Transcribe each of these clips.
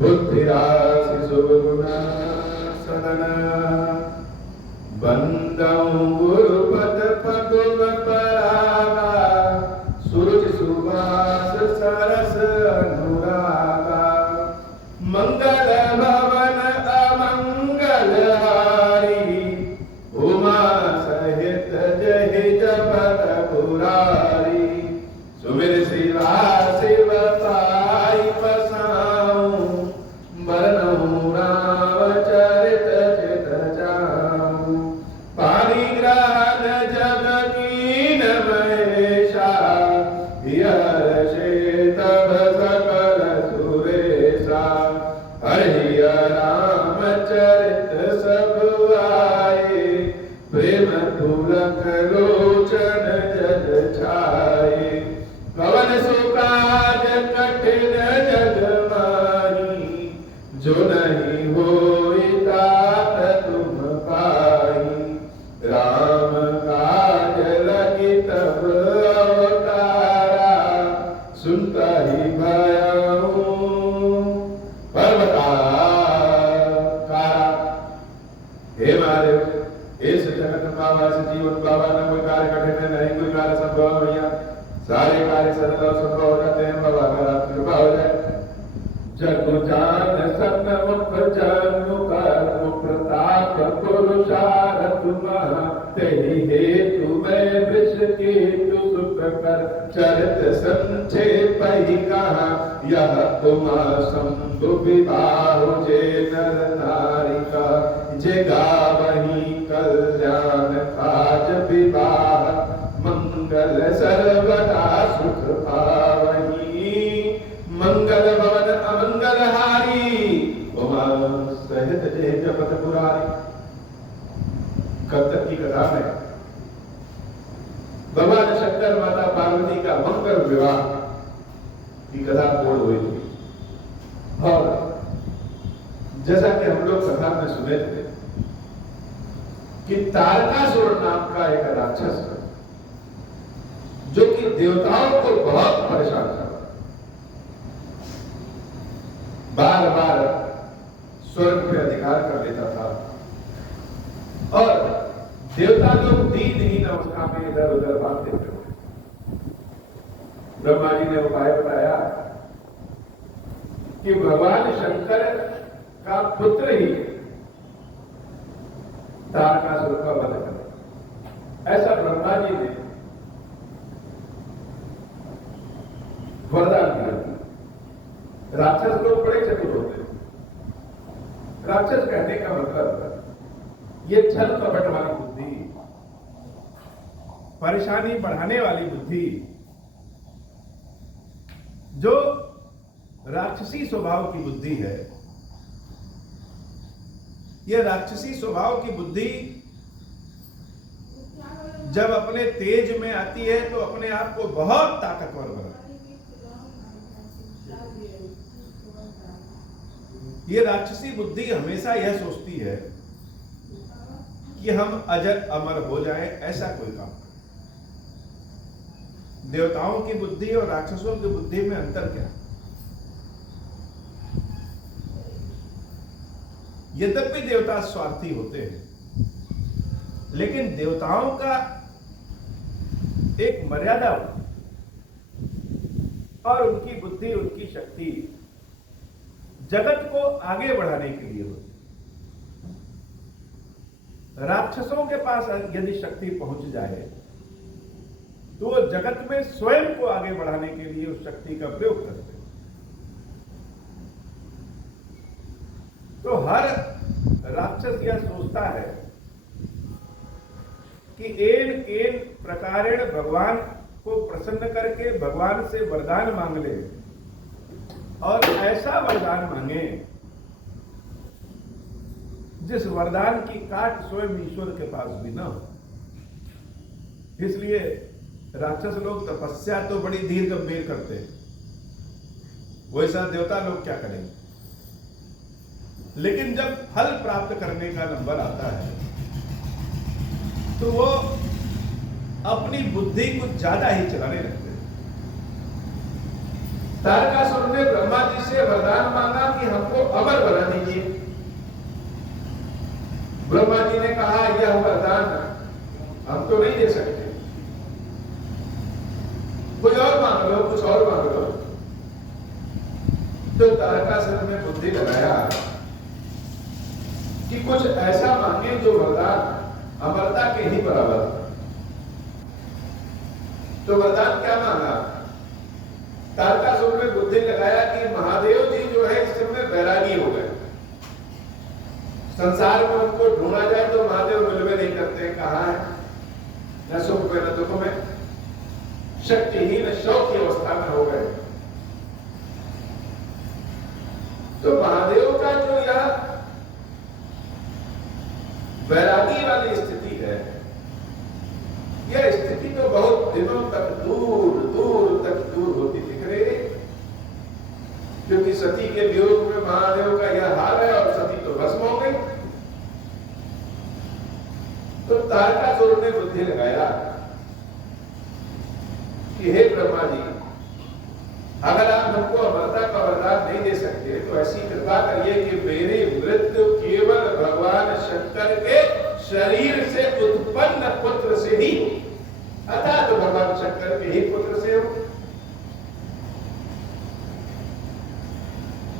बुद्धिरासि सुगुणा सदना बंदं गुरुपद पदुम परागा सूरज सुभाष सरस अनुरागा मंगल भवन अमंगल हारी उमा सहित जहि जपत पुरारी सुमिर शिवा शिव पाई पसाऊं बरनऊं रामचरित चित जाऊं पानी ग्रहण जग कीन महेशा यर्षे तब सकल सुरेशा हरि रामचरित सब आए प्रेम तुलक लोचन जग छाए कवन सुकाज कठिन जग माही जो नहीं होई तात तुम पाई राम काज लगी तब अवतारा सुनता ही भयऊ पर्वताकारा। हे महादेव इस जगत बाबा से जीवन बाबा न कोई कार्य कठिन है नहीं कोई कार्य संभव भैया सारे कार्य सरल और संभव हो जाते हैं बाबा अगर आप कृपा हो जाए जग जान सन मुख जनु कर प्रताप पुरुषारथ महा तेहि हेतु मैं विष केतु सुख कर चरित संक्षेप ही कहा यह उमा शंभु विवाह जे नर नारी का जे गावही कल्याण काज विवाह मंगल सर्वदा सुख पावही मंगल भवन अमंगल हारी उमा सहित जय जपत पुरारी। कब तक की कथा में भगवान शंकर माता पार्वती का मंगल विवाह की कथा पूर्ण हुई थी और जैसा कि हम लोग कथा में सुने थे कि तारकासुर नाम का एक राक्षस जो कि देवताओं को बहुत परेशान कर बार बार स्वर्ग पे अधिकार कर लेता था और देवता लोग दीनहीन अवस्था में इधर उधर भागते थे। ब्रह्मा जी ने उपाय बताया कि भगवान शंकर का पुत्र ही तारकासुर का वध करे। ऐसा ब्रह्मा जी ने वरदान दिया। राक्षस लोग बड़े चतुर होते हैं। राक्षस कहने का मतलब ये छल कपट वाली बुद्धि, परेशानी बढ़ाने वाली बुद्धि, जो राक्षसी स्वभाव की बुद्धि है, ये राक्षसी स्वभाव की बुद्धि जब अपने तेज में आती है तो अपने आप को बहुत ताकतवर बनाती है। ये राक्षसी बुद्धि हमेशा यह सोचती है कि हम अजर अमर हो जाएं, ऐसा कोई काम। देवताओं की बुद्धि और राक्षसों की बुद्धि में अंतर क्या? यद्यपि देवता स्वार्थी होते हैं, लेकिन देवताओं का एक मर्यादा और उनकी बुद्धि, उनकी शक्ति जगत को आगे बढ़ाने के लिए होती। राक्षसों के पास यदि शक्ति पहुंच जाए तो वो जगत में स्वयं को आगे बढ़ाने के लिए उस शक्ति का प्रयोग करते हैं। तो हर राक्षस यह सोचता है कि एन केन प्रकारेण भगवान को प्रसन्न करके भगवान से वरदान मांग ले और ऐसा वरदान मांगे जिस वरदान की काट स्वयं ईश्वर के पास भी न हो। इसलिए राक्षस लोग तपस्या तो बड़ी धीर गंभीर करते हैं, वैसा देवता लोग क्या करेंगे। लेकिन जब फल प्राप्त करने का नंबर आता है तो वो अपनी बुद्धि कुछ ज्यादा ही चलाने लगते हैं। तारकासुर ने ब्रह्मा जी से वरदान मांगा कि हमको अमर बना दीजिए। ब्रह्मा जी ने कहा यह वरदान हम तो नहीं दे सकते, कोई और मांग लो, कुछ और मांग लो। तो तारकासुर ने बुद्धि लगाया कि कुछ ऐसा मांगे जो वरदान अमरता के ही बराबर। तो वरदान क्या मांगा? तारकासुर ने बुद्धि लगाया कि महादेव जी जो है इस समय बैरागी हो गए, संसार में उनको ढूंढा जाए तो महादेव मिलवे नहीं करते, कहाँ है, न सुख में न दुख में, शक्तिहीन शौक की अवस्था में हो गए। तो महादेव का जो यह बैरागी वाली स्थिति है, यह स्थिति तो बहुत दिनों तक दूर दूर तक दूर होती दिख रही है, क्योंकि सती के वियोग में महादेव का यह हाल है और सती तो भस्म हो गई। तो तारकासुर ने बुद्धि लगाया कि हे ब्रह्मा जी, अगर आप हमको अमरता का वरदान नहीं दे सकते तो ऐसी कृपा करिए कि मेरी मृत्यु केवल भगवान शंकर के शरीर से उत्पन्न पुत्र से ही हो, अर्थात तो भगवान शंकर के ही पुत्र से हो।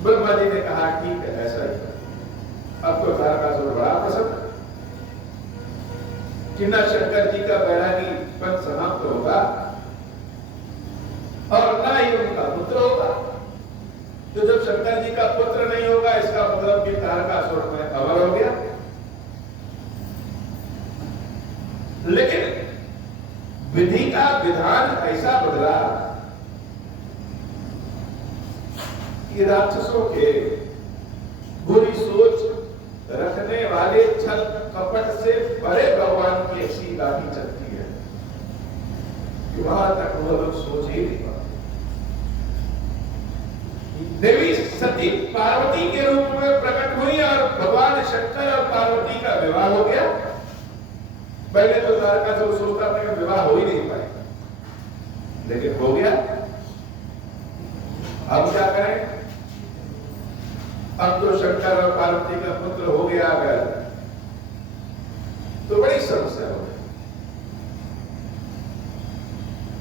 ब्रह्मा जी ने कहा ठीक है, ऐसा ही। अब तो तारकासुर बड़ा प्रसन्न कि न शंकर जी का बैरागी पद समाप्त होगा और ना ही उनका पुत्र होगा। तो जब शंकर जी का पुत्र नहीं होगा, इसका मतलब कि तारकासुर में अमर हो गया। लेकिन विधि का विधान ऐसा बदला कि राक्षसों के बुरी सोच रखने वाले छल कपट से परे भगवान की ऐसी गाड़ी चलती है कि वहां तक वो लोग सोच ही नहीं पाते। देवी सती पार्वती के रूप में प्रकट हुई और भगवान शंकर और पार्वती का विवाह हो गया। पहले तो तारकासुर सोचता था कि विवाह हो ही नहीं पाएगा, लेकिन हो गया। अब क्या करें? अब तो शंकर और पार्वती का पुत्र हो गया, अगर तो बड़ी समस्या हो गई।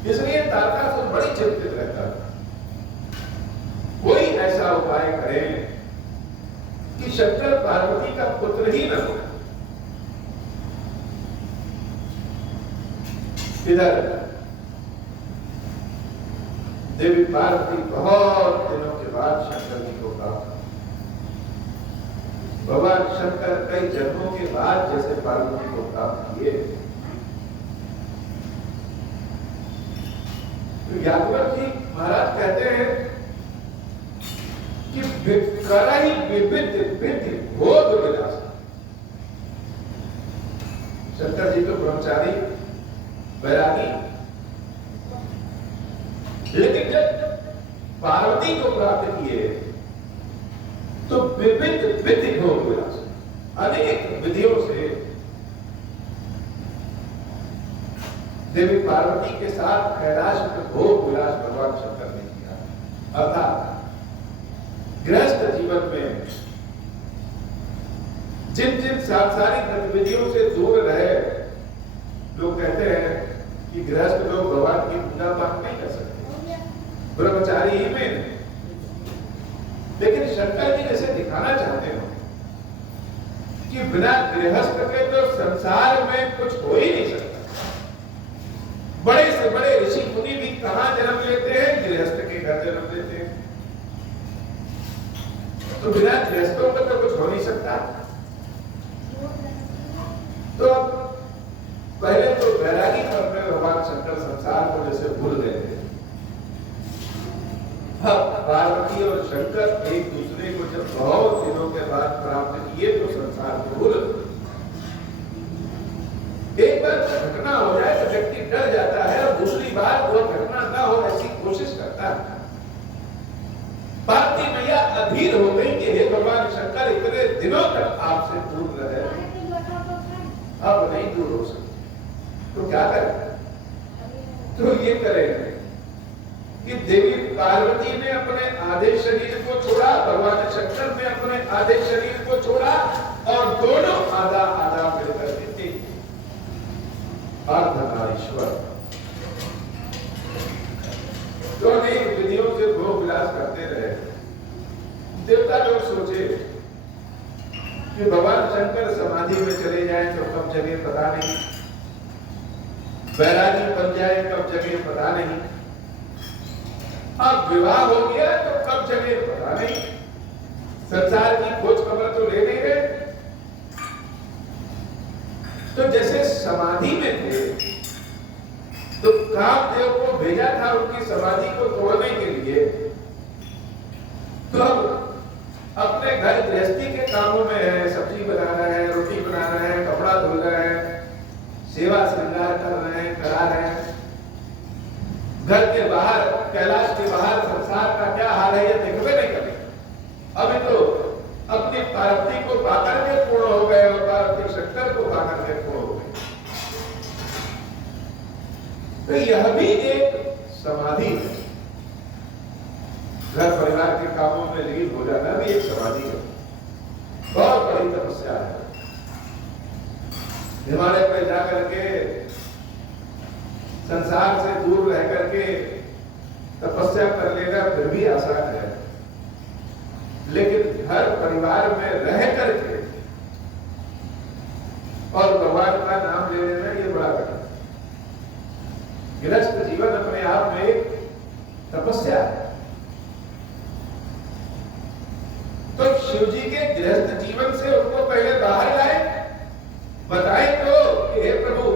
इसलिए तारकासुर बड़ी चिंतित रहता था। कोई ऐसा उपाय करें कि शंकर पार्वती का पुत्र ही न हो। इधर देवी पार्वती बहुत दिनों के बाद शंकर जी को प्राप्त। भगवान शंकर कई जन्मों के बाद जैसे पार्वती को प्राप्त किए। तो यादव जी महाराज कहते हैं कि विकराई विविध विधि भोग विलास। शंकर जी तो ब्रह्मचारी बैरागी, लेकिन जब पार्वती को प्राप्त किए तो विविध विधि भोग विलास, अनेक विधियों से देवी पार्वती के साथ कैलाश में भोग विलास भगवान शंकर ने किया। अर्थात गृहस्थ जीवन में जिन जिन सांसारिक गतिविधियों से दूर रहे, लोग कहते हैं कि गृहस्थ लोग भगवान की पूजा पाठ नहीं कर सकते, ब्रह्मचारी ही में। लेकिन शंकर जी जैसे दिखाना चाहते हो कि बिना गृहस्थ के तो संसार में कुछ हो ही नहीं सकता। बड़े से बड़े ऋषि मुनि भी कहां जन्म लेते हैं? गृहस्थ के घर जन्म लेते हैं। तो बिना गृहस्थों का तो कुछ हो नहीं सकता। तो पहले तो बैरागी पर में भगवान शंकर संसार को जैसे भूल गए थे। पार्वती और शंकर एक दूसरे को जब बहुत दिनों के बाद प्राप्त किए तो संसार को भूल। एक बार घटना हो जाए तो व्यक्ति डर जाता है और दूसरी बार वो घटना ना हो ऐसी कोशिश करता है। पार्वती मैया अधीर हो गई कि हे भगवान शंकर, इतने दिनों तक आपसे दूर रहे, अब नहीं दूर हो सकते, तो क्या करें? तो ये करें कि देवी पार्वती ने अपने आधे शरीर को छोड़ा, भगवान शंकर ने अपने आधे शरीर को छोड़ा और दोनों आधा आधा मिलकर के अर्धनारीश्वर। तो अनेक विधियों से भोग विलास करते रहे। देवता लोग सोचे कि भगवान शंकर समाधि में चले जाएं तो कब जगह पता नहीं, बैरागी बन जाए कब जगह पता नहीं, अब विवाह हो गया तो कब जगह पता नहीं, संसार की खोज खबर तो ले नहीं गए। तो जैसे समाधि में थे तो कामदेव को भेजा था उनकी समाधि को तोड़ने के लिए, तो अब अपने घर गृहस्थी के कामों में है, सब्जी बना रहे हैं, रोटी बना रहे हैं, कपड़ा धुल रहे हैं, सेवा श्रृंगार कर रहे हैं, करा रहे हैं। घर के बाहर, कैलाश के बाहर संसार का क्या हाल है ये देखबे नहीं करे। अभी तो अपनी प्रारब्धि को पाकर के पूर्ण हो गए और पार्वती शंकर को पाकर के पूर्ण हो गए। तो यह भी एक समाधि है। घर परिवार के कामों में लीन हो जाना भी एक समाधि है, बहुत बड़ी तपस्या है। हिमालय पर जाकर के संसार से दूर रह करके तपस्या कर लेना फिर भी आसान है, लेकिन घर परिवार में रह करके और भगवान का नाम ले लेना ये बड़ा कठिन। गृहस्थ जीवन अपने आप में एक तपस्या है। तो शिव जी के गृहस्थ जीवन से उनको पहले बाहर लाए, बताए तो कि हे प्रभु,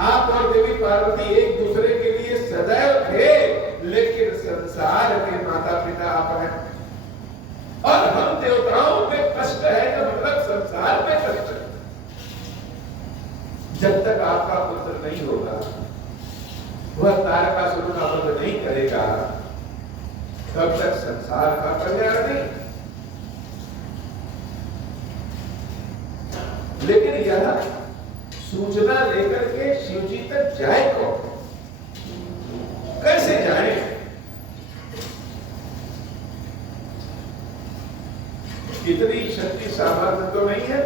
आप और देवी पार्वती एक दूसरे के लिए सदैव थे, लेकिन संसार के माता पिता आप हैं और हम देवताओं पे कष्ट है तो मतलब संसार पे कष्ट है। जब तक आपका पुत्र नहीं होगा, वह तारकासुर का वध नहीं करेगा, तब तक संसार का कल्याण नहीं। लेकिन यह सूचना लेकर के शिव जी तक जाए कौन, कैसे जाए? इतनी शक्ति सामर्थ्य तो नहीं है।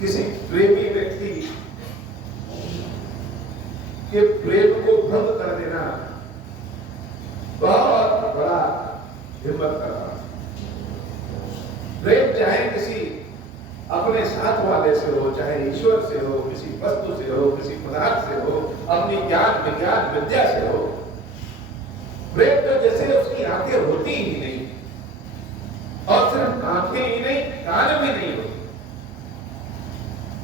किसी प्रेमी व्यक्ति के प्रेम को भंग कर देना बहुत बड़ा हिम्मत का काम। प्रेम चाहे किसी अपने साथ वाले से हो, चाहे ईश्वर से हो, किसी वस्तु से हो, किसी पदार्थ से हो, अपनी ज्ञान विज्ञान विद्या से हो, प्रेम तो जैसे उसकी आंखें होती ही नहीं, और सिर्फ आंखें ही नहीं, कान भी नहीं होती,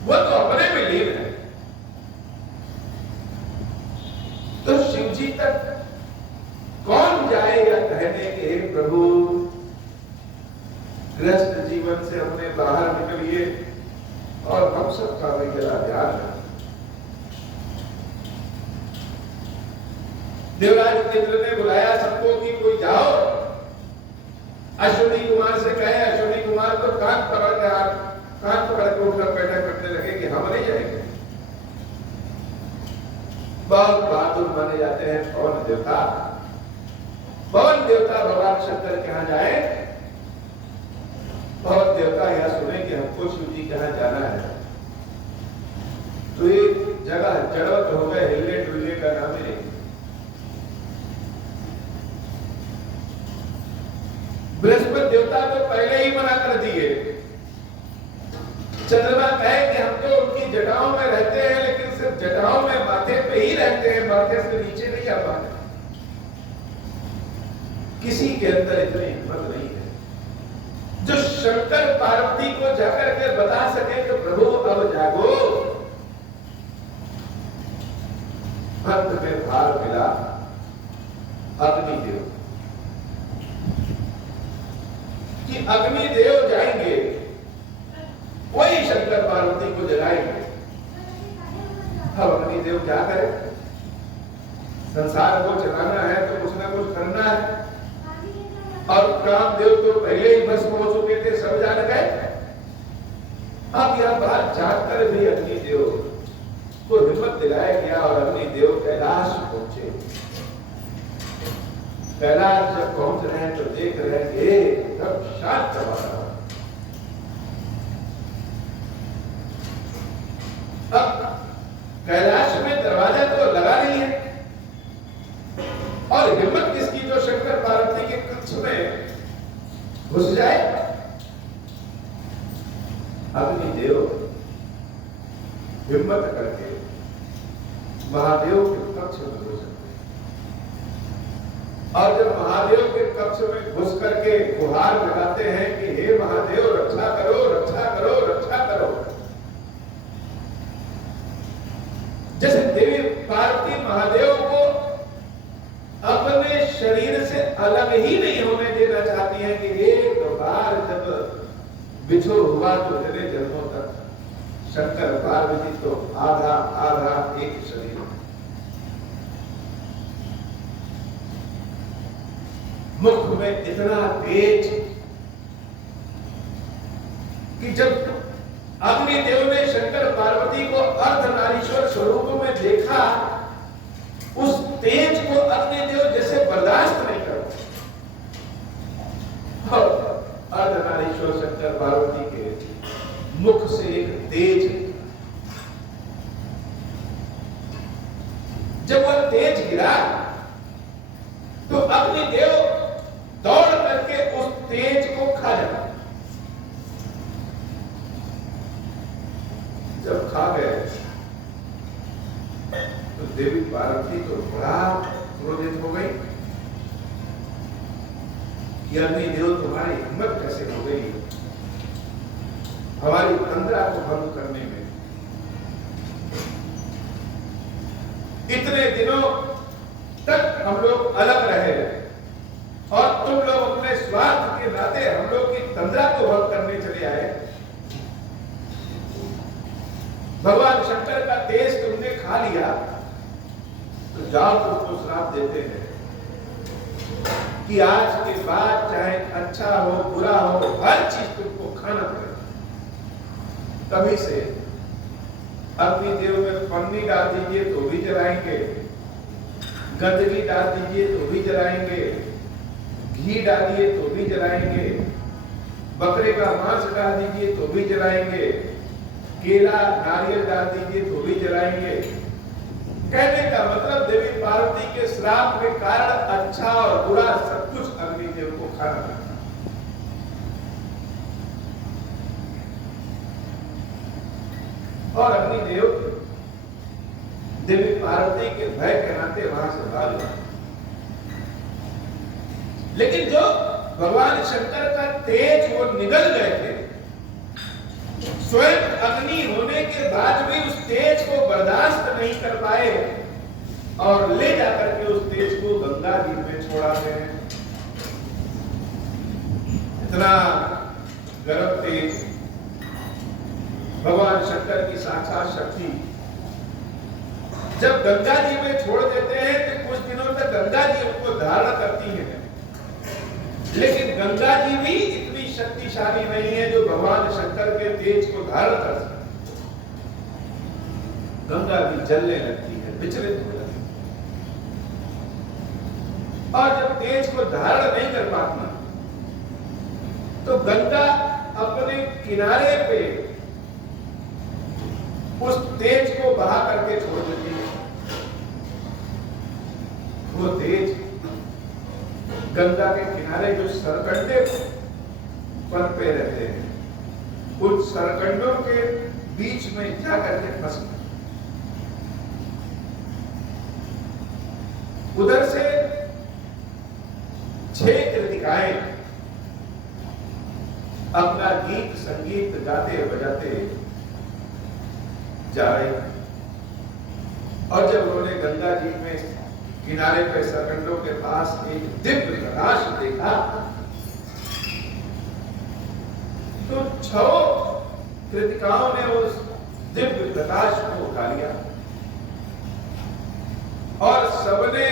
वह तो अपने में लीन है। तो शिव जी तक कौन जाएगा कहने के प्रभु गृहस्थ जीवन से अपने बाहर निकलिए और हम सबका भी जरा ध्यान रखें। देवराज इंद्र ने बुलाया सबको कि कोई जाओ। अश्विनी कुमार से कहे, अश्विनी कुमार तो कान पकड़ के उठकर बैठक करने लगे कि हम नहीं जाएंगे। बहुत बहादुर माने जाते हैं पवन देवता। पवन देवता भगवान शंकर के यहाँ जाए, पवन देवता यह सुने कि हमको शिव जी के यहाँ जाना है, तो एक जगह जड़वत हो गए, हिलने डुलने का नाम ही नहीं। बृहस्पति देवता तो पहले ही मना कर दिए। चंद्रमा कहे कि हम तो उनकी जटाओं में रहते हैं, लेकिन सिर्फ जटाओं में माथे पे ही रहते हैं, माथे से नीचे नहीं आ पाते। किसी के अंदर इतनी हिम्मत नहीं है जो शंकर पार्वती को जाकर के बता सके कि प्रभु अब जागो। अंत में भार मिला अग्निदेव कि अग्निदेव जाएंगे, वही शंकर पार्वती को जगाएंगे। अब अग्निदेव क्या करे? संसार को चलाना है तो कुछ ना कुछ करना है, और कामदेव तो पहले ही भस्म हो चुके थे, सब जान गए। अब यह बात जानकर भी अग्निदेव को हिम्मत दिलाया गया और अग्निदेव कैलाश पहुंचे। कैलाश जब पहुंच रहे हैं तो देख रहे हैं एकदम शांत वातावरण। अब कैलाश में दरवाजा तो लगा नहीं है और हिम्मत किसकी जो शंकर पार्वती के कक्ष में घुस जाए। अग्निदेव हिम्मत करके महादेव के कक्ष में घुस गए और जब महादेव के कक्ष में घुस करके गुहार लगाते हैं कि हे महादेव रक्षा करो, रक्षा करो, रक्षा करो। जैसे देवी पार्वती महादेव को अपने शरीर से अलग ही नहीं होने देना चाहती हैं कि एक बार जब बिछोड़ हुआ तो इतने जन्मों तक शंकर पार्वती तो आधा आधा एक शरीर। मुख में इतना तेज कि जब अग्निदेव ने शंकर पार्वती को अर्धनारीश्वर स्वरूप में देखा, उस तेज को अग्निदेव जैसे बर्दाश्त नहीं कर पाए। अर्धनारीश्वर शंकर पार्वती के मुख से एक तेज, जब वह तेज गिरा तो अग्निदेव दौड़ करके उस तेज को खा जाता। जब खा गए तो देवी पार्वती तो बड़ा क्रोधित हो गई कि अग्निदेव तुम्हारी हिम्मत कैसे हो गई हमारी तंद्रा को भंग करने में। इतने दिनों तक हम लोग अलग रहे और तुम लोग अपने स्वार्थ के नाते हम लोग की तंद्रा को भंग करने चले आए। भगवान शंकर का तेज तुमने खा लिया तो जाओ तुमको श्राप देते हैं कि आज के बाद चाहे अच्छा हो बुरा हो हर चीज तुमको खाना पड़ेगा। तभी से अग्निदेव में पन्नी डाल दीजिए तो भी जलाएंगे, गंदगी डाल दीजिए तो भी जलाएंगे, घी डालिए तो भी जलाएंगे, बकरे का मांस डाल दीजिए तो भी जलाएंगे, केला नारियल डाल दीजिए तो भी जलाएंगे। कहने का मतलब देवी पार्वती के श्राप के कारण अच्छा और बुरा सब कुछ अग्निदेव को खाना पड़ता। और अग्निदेव देवी पार्वती के भय के नाते वहां से भाग गए। लेकिन जो भगवान शंकर का तेज वो निगल गए थे, स्वयं अग्नि होने के बाद भी उस तेज को बर्दाश्त नहीं कर पाए और ले जाकर के उस तेज को गंगा जी में छोड़ाते हैं। इतना गर्म तेज भगवान शंकर की साक्षात शक्ति जब गंगा जी में छोड़ देते हैं तो कुछ दिनों तक गंगा जी उनको धारण करती है। लेकिन गंगा जी भी इतनी शक्तिशाली नहीं है जो भगवान शंकर के तेज को धारण कर सके। गंगा भी जलने लगती है, विचलित हो जाती है और जब तेज को धारण नहीं कर पाती तो गंगा अपने किनारे पे उस तेज को बहा करके छोड़ देती है। वो तेज गंगा के किनारे जो सरकंडे पनपे रहते हैं उन सरकंडों के बीच में जाकर के फंस गए। उधर से 6 कृतिकाएं अपना गीत संगीत गाते बजाते जा रही और जब उन्होंने गंगा जी में किनारे पे सरकंडों के पास एक दिव्य प्रकाश देखा तो 6 कृतिकाओं ने उस दिव्य प्रकाश को उठा लिया और सबने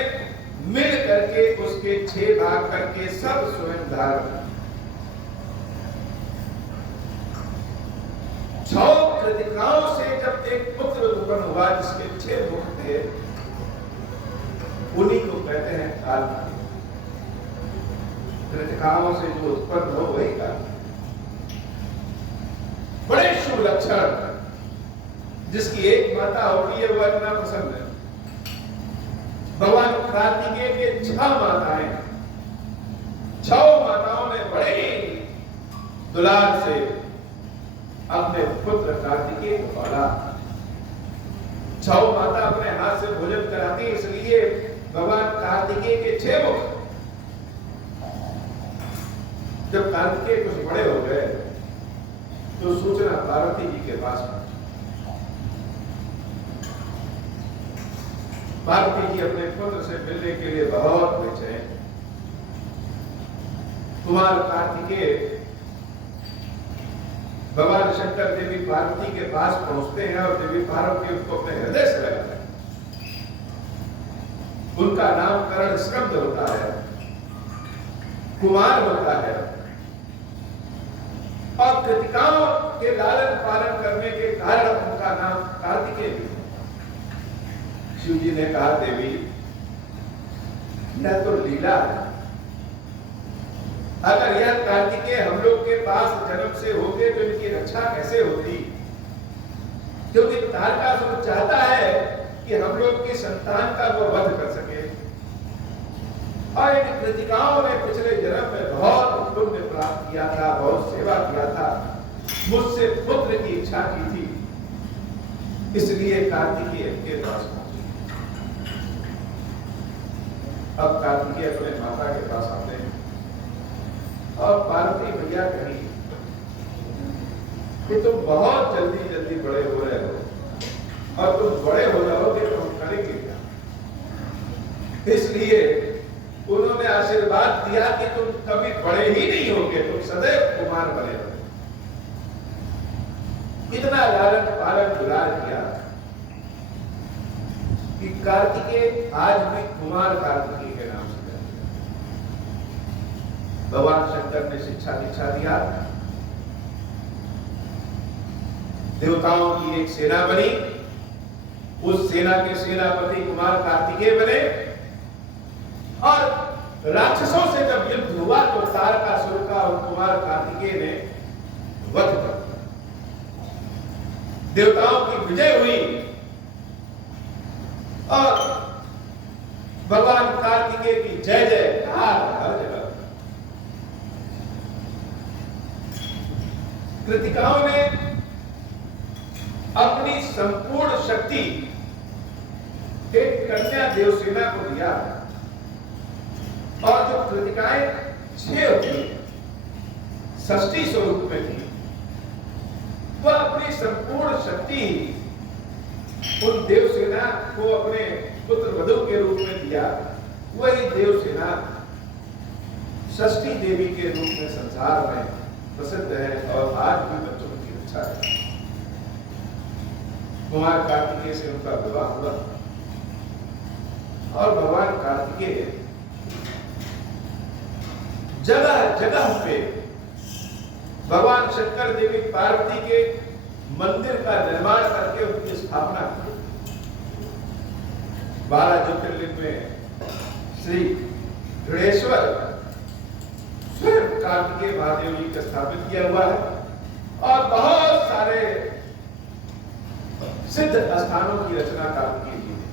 मिल करके उसके 6 भाग करके सब स्वयं धारण। 6 कृतिकाओं से जब एक पुत्र उत्पन्न हुआ जिसके 6 मुख थे, उन्हीं को कहते हैं काल। कृतिकाओं से जो उत्पन्न हो वही काल। बड़े शुभ लक्षण, जिसकी एक माता होती है वो इतना पसंद है। भगवान कार्तिकेय के 6 माताएं, 6 माताओं ने बड़े ही दुलार से अपने पुत्र कार्तिकेय को पाला। 6 माता अपने हाथ से भोजन कराती, इसलिए भगवान कार्तिकेय के 6 मुख। जब कार्तिकेय कुछ बड़े हो गए तो सूचना पार्वती जी के पास पहुंची। पार्वती जी अपने पुत्र से मिलने के लिए बहुत बेचैन। कुमार कार्तिकेय भगवान शंकर देवी पार्वती के पास पहुंचते हैं और देवी पार्वती उनको अपने हृदय से लगाते हैं। उनका नामकरण स्कंद होता है, कुमार होता है, और कृतिकाओं के लालन पालन करने के कारण उनका नाम कार्तिकेय भी। शिव जी ने कहा, देवी यह तो लीला है। अगर यह कार्तिकेय हम लोग के पास जन्म से होते तो इनकी रक्षा कैसे होती? क्योंकि तारकासुर चाहता है कि हम लोग की संतान का वो वध कर सके। और इन कृतिकाओं ने पिछले जन्म में बहुत पुण्य प्राप्त किया था, बहुत सेवा किया था, मुझसे पुत्र की इच्छा की थी, इसलिए कार्तिकेय के पास पहुंचे। अब कार्तिकेय अपने माता के पास आते हैं और पार्वती भैया कही कि तुम बहुत जल्दी जल्दी बड़े हो रहे हो और तुम बड़े हो जाओगे तो हम करेंगे क्या? इसलिए उन्होंने आशीर्वाद दिया कि तुम कभी बड़े ही नहीं होगे, तुम सदैव कुमार बने रहोगे। इतना लालन पालन दुलार किया कि कार्तिकेय आज भी कुमार कार्तिकेय के नाम से कहते हैं। भगवान शंकर ने शिक्षा दीक्षा दिया, देवताओं की एक सेना बनी, उस सेना के सेनापति कुमार कार्तिकेय बने, और राक्षसों से जब युद्ध हुआ तो तारकासुर का और कुमार कार्तिकेय ने वध कर दिया। देवताओं की विजय हुई और भगवान कार्तिकेय की जय जयकार हर जगह। कृतिकाओं ने अपनी संपूर्ण शक्ति एक कन्या देवसेना को दिया, और जो कृतिकाएं 6 थी, षष्ठी स्वरूप में थी, वह अपनी संपूर्ण शक्ति उन देवसेना को अपने पुत्र वधु के रूप में दिया। वही देवसेना षष्ठी देवी के रूप में संसार में प्रसिद्ध है और आज भी बच्चों की रक्षा है। कुमार कार्तिकेय से उनका विवाह हुआ और भगवान कार्तिकेय जगह जगह पे भगवान शंकर देवी पार्वती के मंदिर का निर्माण करके उनकी स्थापना की। 12 ज्योतिर्लिंग में श्री गणेश्वर स्वयं कार्तिकेय महादेव जी का स्थापित किया हुआ है, और बहुत सारे सिद्ध स्थानों की रचना कार्तिकेय जी ने।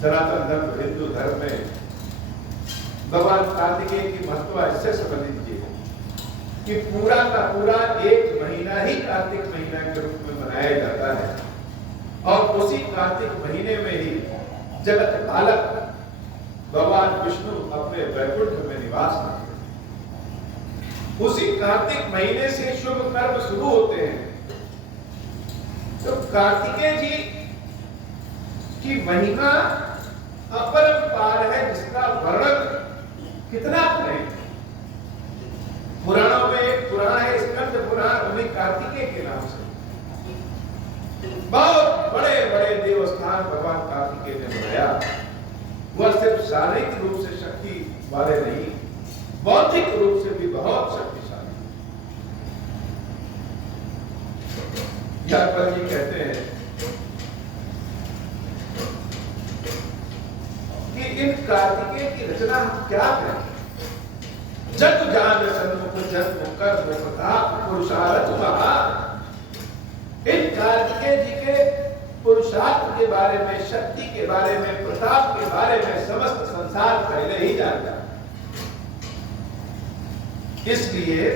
सनातन धर्म हिंदू धर्म में भगवान कार्तिकेय की महत्व इससे समझ लीजिए कि पूरा का पूरा 1 महीना ही कार्तिक महीना के रूप में मनाया जाता है, और उसी कार्तिक महीने में ही जगत पालक भगवान विष्णु अपने वैकुंठ में निवास करते हैं। उसी कार्तिक महीने से शुभ कर्म शुरू होते हैं। तो कार्तिकेय जी की महिमा अपरंपार है, जिसका वर्णन कितना करें। पुराणों में एक पुराण है स्कंद पुराण, उन्हीं कार्तिकेय के नाम से। बहुत बड़े बड़े देवस्थान भगवान कार्तिकेय ने बनाया। वह सिर्फ शारीरिक रूप से शक्ति वाले नहीं, बौद्धिक रूप से भी बहुत शक्तिशाली। यादव जी कहते कार्तिकेय की रचना हम क्या करें? जग जान सन्मुख जग कर प्रताप पुरुषार्थ महा। इन कार्तिकेय जी के पुरुषार्थ के बारे में, शक्ति के बारे में, प्रताप के बारे में समस्त संसार पहले ही जानता है। इसलिए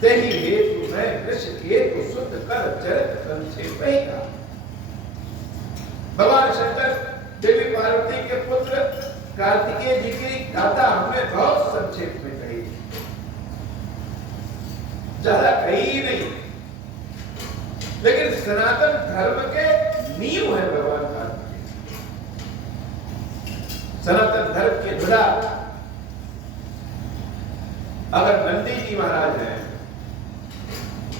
तेहि हेतु में ऋषिकेतु शुद्ध कर चरित संक्षेप ही कहा। भगवान शंकर देवी पार्वती के पुत्र कार्तिकेय जी की गाथा हमने बहुत संक्षेप में कही, ज्यादा कही ही नहीं। लेकिन सनातन धर्म के नींव है भगवान कार्तिकेय। सनातन धर्म के जुड़ा अगर नंदी जी महाराज हैं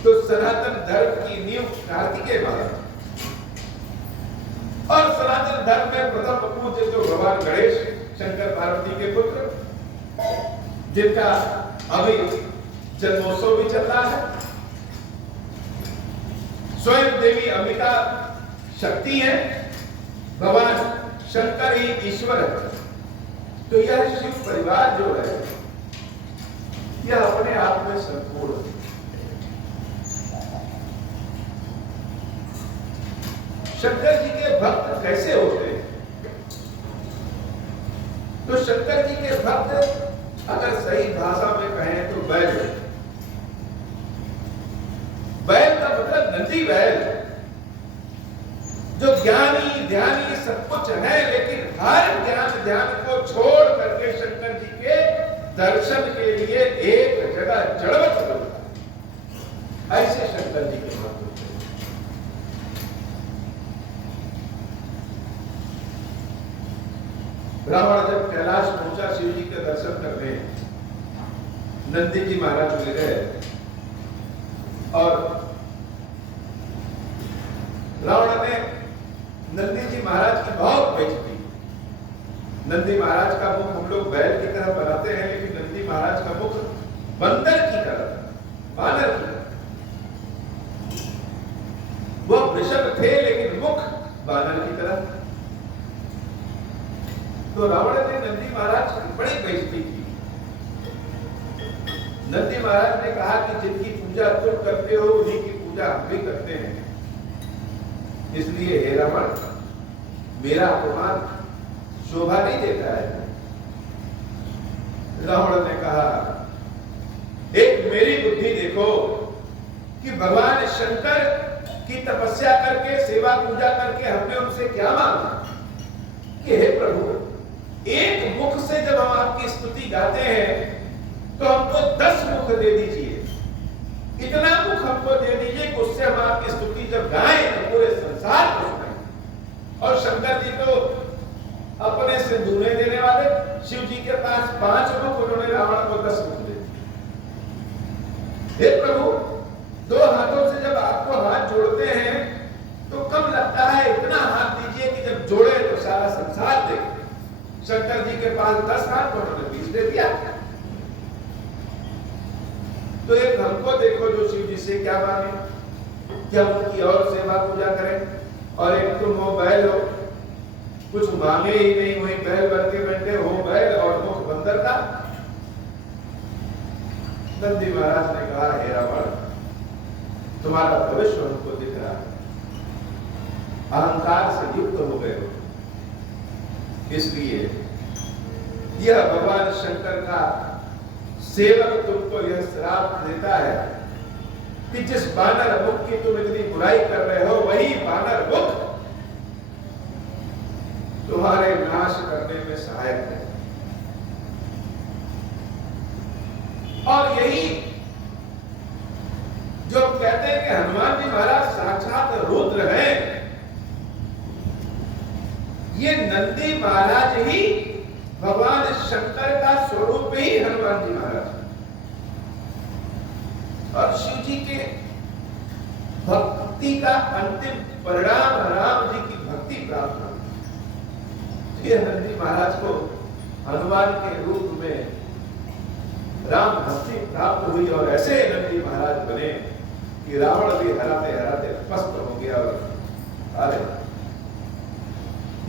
तो सनातन धर्म की नींव कार्तिकेय महाराज। और सनातन धर्म में प्रथम पूज्य तो भगवान गणेश शंकर पार्वती के पुत्र, जिनका अभी जन्मोत्सव भी चल रहा है। स्वयं देवी अंबिका शक्ति है, भगवान शंकर ही ईश्वर है। तो यह शिव परिवार जो है यह अपने आप में संपूर्ण है। शंकर जी के भक्त कैसे होते हैं? तो शंकर जी के भक्त अगर सही भाषा में कहें तो बैल। बैल का मतलब नंदी बैल, जो ज्ञानी ध्यानी सब कुछ है, लेकिन हर ज्ञान ध्यान को छोड़ करके शंकर जी के दर्शन के लिए एक जगह जड़वत होता है। ऐसे शंकर जी के भक्त होते हैं। रावण जब कैलाश पहुंचा शिव जी के दर्शन करने, नंदी जी महाराज मिल गए और रावण ने नंदी जी महाराज की बहुत बेइज्जती। नंदी महाराज का मुख हम लोग बैल की तरह बनाते हैं, लेकिन नंदी महाराज का मुख बंदर की तरह, बानर की तरह। वो वृषभ थे लेकिन मुख बानर की तरह। तो रावण ने नंदी महाराज की बड़ी बेइज्जती की। नंदी महाराज ने कहा कि जिनकी पूजा तुम करते हो उन्हीं की पूजा हम भी करते हैं, इसलिए हे रावण, मेरा अपमान शोभा नहीं देता है। रावण ने कहा, एक मेरी बुद्धि देखो कि भगवान शंकर की तपस्या करके, सेवा पूजा करके हमने उनसे क्या मांगा कि हे प्रभु, एक मुख से जब हम आपकी स्तुति गाते हैं तो हमको 10 मुख दे दीजिए। इतना मुख हमको दे दीजिए कि उससे हम आपकी स्तुति जब गाएं तो पूरे संसार को सुनाएं। और शंकर जी तो अपने से दूने देने वाले, शिव जी के पास 5 मुख, उन्होंने रावण को 10 मुख दे दिए। हे प्रभु, 2 हाथों से जब आपको हाथ जोड़ते हैं तो कम लगता है, इतना हाथ दीजिए कि जब जोड़े तो सारा संसार देखे। शंकर जी के पास 10 हाथ, उन्होंने 20 दे दिया। तो एक हमको देखो जो शिव जी से क्या मांगे कि हम उनकी और सेवा पूजा करें, और एक तुम हो बैल हो, कुछ मांगे ही नहीं, वही बैल बन के बैठे हो, बैल और मुख बंदर का। नंदी महाराज ने कहा, हे रावण, तुम्हारा भविष्य हमको दिख रहा है, अहंकार से युक्त हो गए हो। इसलिए यह भगवान शंकर का सेवक तुमको यह श्राप देता है कि जिस बानर मुख की तुम इतनी बुराई कर रहे हो, वही बानर मुख तुम्हारे नाश करने में सहायक है। और यही जो कहते हैं कि हनुमान जी महाराज साक्षात रुद्र हैं, ये नंदी महाराज ही भगवान शंकर का स्वरूप ही हनुमान जी महाराज। और शिव जी के भक्ति का अंतिम परिणाम राम जी की भक्ति प्राप्त हुई। ये नंदी महाराज को हनुमान के रूप में राम भक्ति प्राप्त हुई, और ऐसे नंदी महाराज बने कि रावण भी हराते हराते पस्त हो गया। और अरे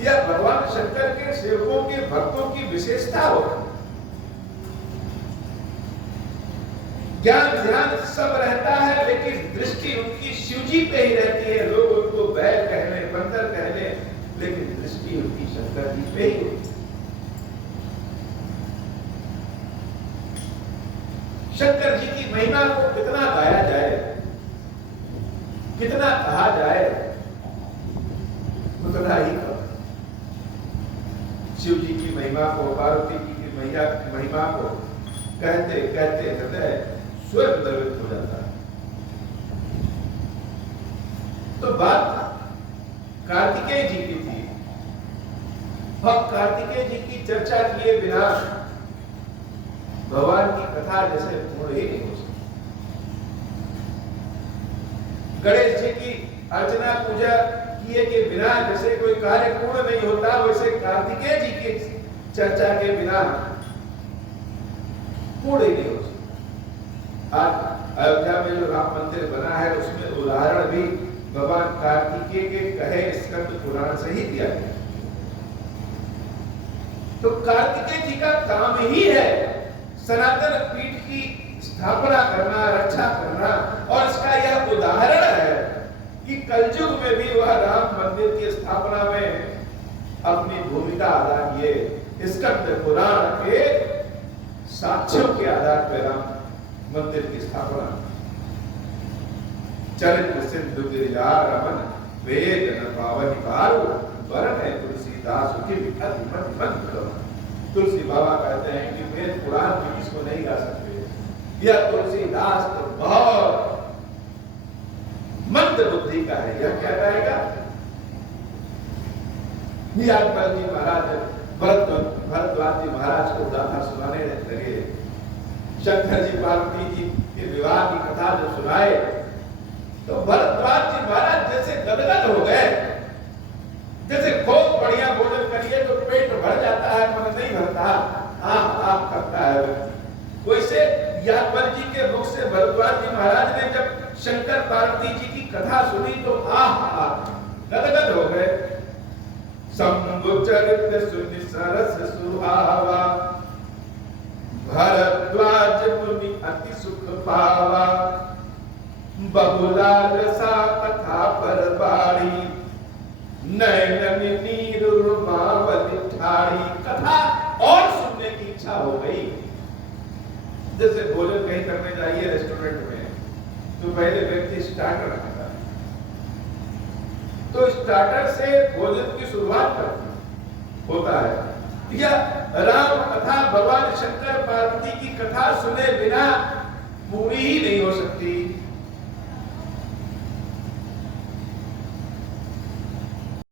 यह भगवान शंकर के सेवकों के भक्तों की विशेषता हो। ज्ञान ध्यान सब रहता है, लेकिन दृष्टि उनकी शिवजी पे ही रहती है। लोग उनको बैल कह ले, बंदर कह ले, लेकिन दृष्टि उनकी शंकर जी पे ही होती है। शंकर जी की महिमा को कितना गाया जाए, कितना कहा जाए, उतना ही कम। शिव जी की महिमा को, पार्वती जी की महिमा को कहते कहते हृदय स्वयं द्रवित हो जाता है। तो बात कार्तिकेय जी की थी। अब कार्तिकेय जी की चर्चा किए बिना भगवान की कथा जैसे पूर्ण ही नहीं हो सकती। गणेश जी की अर्चना पूजा किए के बिना जैसे कोई कार्य पूर्ण नहीं होता, वैसे कार्तिकेय जी की चर्चा के बिना पूर्ण ही नहीं हो सकता। आज अयोध्या में जो राम मंदिर बना है, उसमें उदाहरण भी भगवान कार्तिकेय के कहे स्कंद पुराण से ही दिया गया। तो कार्तिकेय जी का काम ही है सनातन पीठ की स्थापना करना, रक्षा करना, और इसका यह उदाहरण है कि कलयुग में भी वह राम मंदिर की स्थापना में अपनी भूमिका अदा किए। स्कंद पुराण के साक्ष्यों के आधार पर राम मंदिर की स्थापना। चरित्र सिंधु गिरिजा रमन वेद न पावनि पारु वरण है तुलसीदास की विख्याति मत मत करो। तुलसी बाबा कहते हैं कि वेद पुराण भी इसको नहीं गा सकते। यह तुलसीदास तो बहुत मंद बुद्धि का है, यह क्या कहेगा? यादव जी महाराज भरद्वाज जी महाराज को गाथा सुनाने लगे। शंकर जी पार्वती जी के विवाह की कथा जब सुनाए तो भरद्वाज जी महाराज जैसे गदगद हो गए। जैसे खूब बढ़िया भोजन करिए तो पेट भर जाता है, मन नहीं भरता, आह करता है। वैसे यादव जी के मुख से भरद्वाज जी महाराज ने जब शंकर पार्वती जी की कथा सुनी तो आह गदगद हो गए। शंभु चरित्र सुनि सरस सुहावा भरद्वाज मुनि अति सुख पावा बहुलाल सा कथा पर बाड़ी नयन नीर रुमावली ठाड़ी। कथा और सुनने की इच्छा हो गई। जैसे भोजन कहीं करने जाइए रेस्टोरेंट में तो पहले व्यक्ति स्टार्टर खाता है, तो स्टार्टर से भोजन की शुरुआत होता है। या राम कथा भगवान शंकर पार्वती की कथा सुने बिना पूरी ही नहीं हो